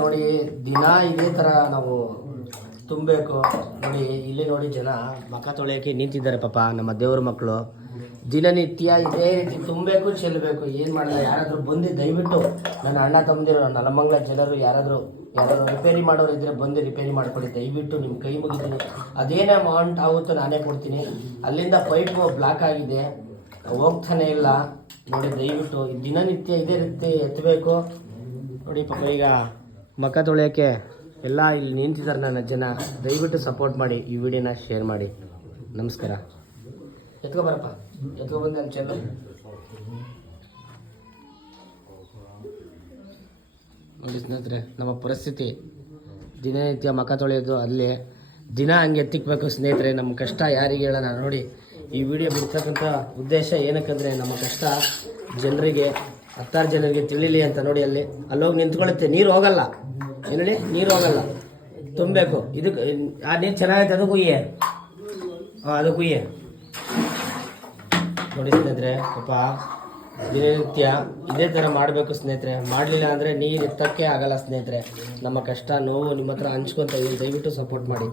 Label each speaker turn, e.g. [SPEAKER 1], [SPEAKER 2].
[SPEAKER 1] ನೋಡಿ, ದಿನ ಇದೇ ತರ ನಾವು ತುಂಬಬೇಕು. ನೋಡಿ, ಇಲ್ಲಿ ನೋಡಿ ಜನ ಮಖ ತೊಳೆಯಕ್ಕೆ ನಿಂತಿದ್ದಾರೆ ಪಾಪ, ನಮ್ಮ ದೇವ್ರ ಮಕ್ಕಳು. ದಿನನಿತ್ಯ ಇದೇ ರೀತಿ ತುಂಬಬೇಕು, ಚೆಲ್ಲಬೇಕು. ಏನು ಮಾಡಲ್ಲ, ಯಾರಾದರೂ ಬಂದು ದಯವಿಟ್ಟು ನನ್ನ ಅಣ್ಣ, ತಮ್ಮದಿರು ನಲಮಂಗಲ ಜನರು, ಯಾರಾದರೂ ಯಾರಾದರೂ ರಿಪೇರಿ ಮಾಡೋರು ಇದ್ದರೆ ಬಂದು ರಿಪೇರಿ ಮಾಡ್ಕೊಡಿ ದಯವಿಟ್ಟು ನಿಮ್ಮ ಕೈ ಮುಗಿತೀನಿ. ಅದೇನೇ ಅಮೌಂಟ್ ಆಗುತ್ತೋ ನಾನೇ ಕೊಡ್ತೀನಿ. ಅಲ್ಲಿಂದ ಪೈಪು ಬ್ಲಾಕ್ ಆಗಿದೆ. ಹೋಗ್ತಾನೆ ಇಲ್ಲ. ನೋಡಿ, ದಯವಿಟ್ಟು ದಿನನಿತ್ಯ ಇದೇ ರೀತಿ ಎತ್ತಬೇಕು. ನೋಡಿ ಪಾಪ ಈಗ ಮಖ ತೊಳೆಯೋಕ್ಕೆ ಎಲ್ಲ ಇಲ್ಲಿ ನಿಂತಿದ್ದಾರೆ ನನ್ನ ಜನ. ದಯವಿಟ್ಟು ಸಪೋರ್ಟ್ ಮಾಡಿ ಈ ವಿಡಿಯೋನ ಶೇರ್ ಮಾಡಿ. ನಮಸ್ಕಾರ. ಎತ್ಕೊಬಾರಪ್ಪ ಎತ್ಕೊ ಬಂದೆ ಅಲ್ಲಿ ಚೆಲ್ಲು ನೋಡಿ ಸ್ನೇಹಿತರೆ, ನಮ್ಮ ಪರಿಸ್ಥಿತಿ. ದಿನನಿತ್ಯ ಮಕ ತೊಳೆಯೋದು ಅಲ್ಲಿ. ದಿನ ಹಂಗೆ ಎತ್ತಿಕ್ಬೇಕು ಸ್ನೇಹಿತರೆ, ನಮ್ಮ ಕಷ್ಟ ಯಾರಿಗೆ ಹೇಳೋಣ ನೋಡಿ. ಈ ವಿಡಿಯೋ ಬಿಡ್ತಕ್ಕಂಥ ಉದ್ದೇಶ ಏನಕ್ಕಂದರೆ, ನಮ್ಮ ಕಷ್ಟ ಜನರಿಗೆ ಹತ್ತಾರು ಜನರಿಗೆ ತಿಳಿಲಿ ಅಂತ ನೋಡಿ ಅಲ್ಲಿ. ಅಲ್ಲೋಗಿ ನಿಂತ್ಕೊಳ್ಳುತ್ತೆ. ನೀರು ಹೋಗಲ್ಲ. ಏನೇಳಿ ನೀರು ಹೋಗಲ್ಲ. ತುಂಬಬೇಕು. ಇದಕ್ಕೆ ಆ ನೀರು ಚೆನ್ನಾಗೈತೆ ಅದು ಕುಯ್ಯೆ ಹಾಂ ಅದು ಕುಯ್ಯೆ ನೋಡಿ ಸ್ನೇಹಿತರೆ, ಪಾಪ ದಿನನಿತ್ಯ ಇದೇ ಥರ ಮಾಡಬೇಕು ಸ್ನೇಹಿತರೆ. ಮಾಡಲಿಲ್ಲ ಅಂದರೆ ನೀರು ಎತ್ತಕ್ಕೆ ಆಗಲ್ಲ ಸ್ನೇಹಿತರೆ. ನಮ್ಮ ಕಷ್ಟ, ನೋವು ನಿಮ್ಮ ಹತ್ರ ಹಂಚ್ಕೊತ ದಯವಿಟ್ಟು ಸಪೋರ್ಟ್ ಮಾಡಿ.